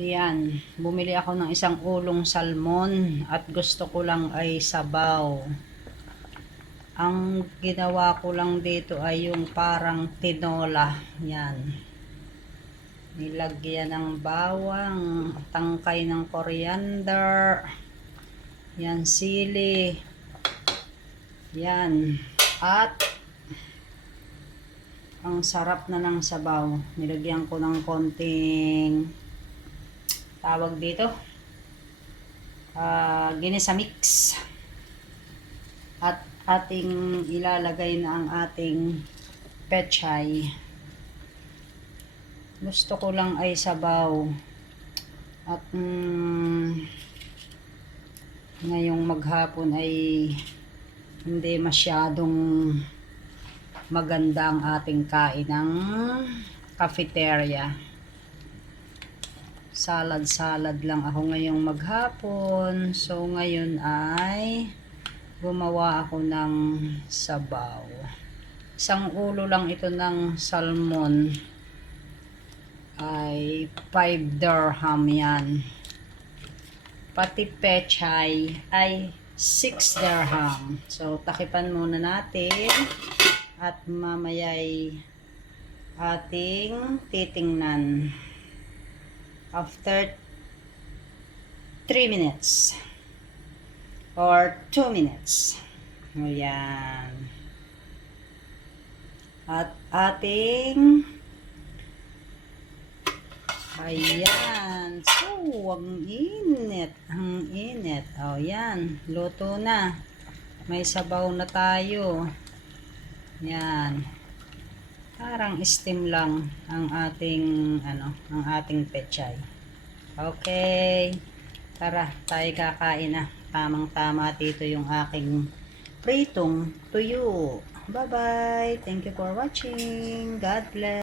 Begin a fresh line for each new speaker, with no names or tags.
Yan, bumili ako ng isang ulong salmon at gusto ko lang ay sabaw. Ang ginawa ko lang dito ay yung parang tinola. Yan. Nilagyan ng bawang, tangkay ng coriander, yan sili, yan. At ang sarap na ng sabaw. Nilagyan ko ng konting tawag dito. Ah ginisa mix. At ating ilalagay na ang ating pechay. Gusto ko lang ay sabaw. At mm, ngayong maghapon ay hindi masyadong maganda ang ating kain ng cafeteria salad-salad lang ako ngayong maghapon. So, ngayon ay gumawa ako ng sabaw. Isang ulo lang ito ng salmon ay 5 dirham yan. Pati pechay ay 6 dirham. So, takipan muna natin at mamaya'y ating titingnan after 3 minutes or 2 minutes. Ayan. At ating Ayan. So, ang init. Ang init. O, yan. Luto na. May sabaw na tayo. Yan. Parang steam lang ang ating ano, ang ating pechay. Okay. Tara, tayo kakain na. Tamang-tama dito yung aking pritong tuyo. Bye-bye. Thank you for watching. God bless.